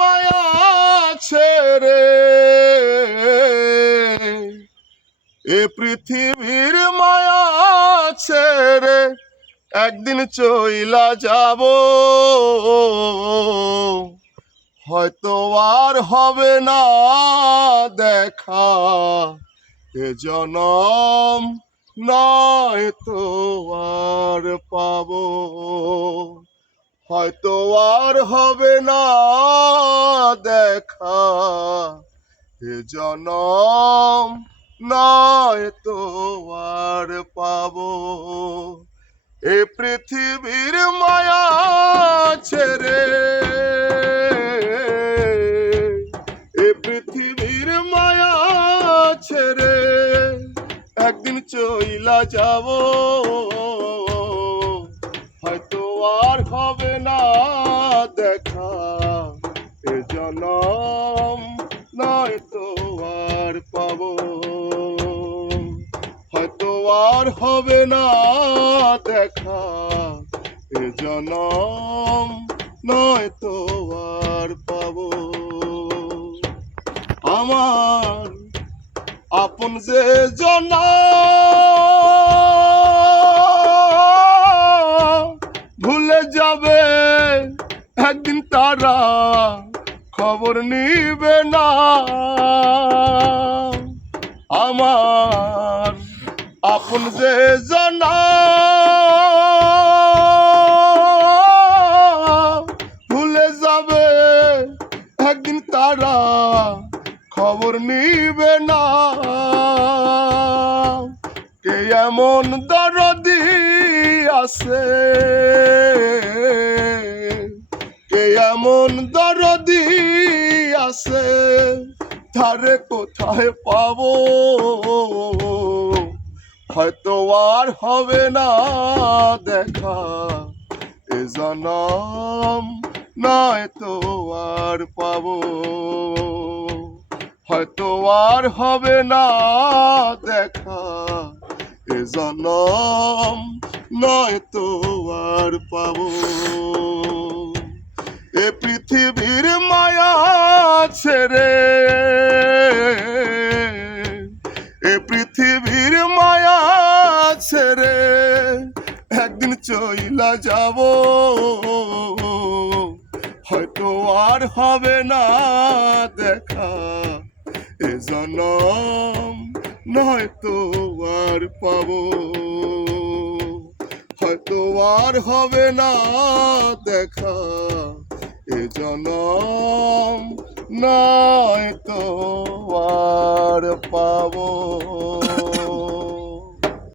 মায়া ছেড়ে এ পৃথিবীর মায়া ছেড়ে একদিন চইলা যাব, হয়তো আর হবে না দেখা এ জনম, নয় তো আর পাবো, হয়তো আর হবে না দেখা এ জনম, নয় তো আর পাবো। এ পৃথিবীর মায়া ছেড়ে এ পৃথিবীর মায়া ছেড়ে একদিন চইলা যাব, হয়তো আর হবে না দেখা এ জনম, নয় তো আর পাবো, হয়তো আর হবে না দেখা এ জনম, নয় তো আর পাবো। আমার আপন যে জনা ভুলে যাবে একদিন, তারা খবর নিবে না। আমার আপন যে জনা ভুলে যাবে একদিন, তারা খবর নিবে না। কে এমন দরদি আছে, কে এমন দরদি আছে, তারে কোথায় পাবো, হয়তো আর হবে না দেখা এ জনম, নয় তো আর পাবো, হয়তো আর হবে না দেখা এ জনম, নয় তো আর পাবো। এ পৃথিবীর মায়া ছেড়ে এ পৃথিবীর মায়া ছেড়ে একদিন চইলা যাব, হয়তো আর হবে না দেখা এ জনম, নয় তো আর পাবো, হয়তো আর হবে না দেখা এ জনম, নয় তো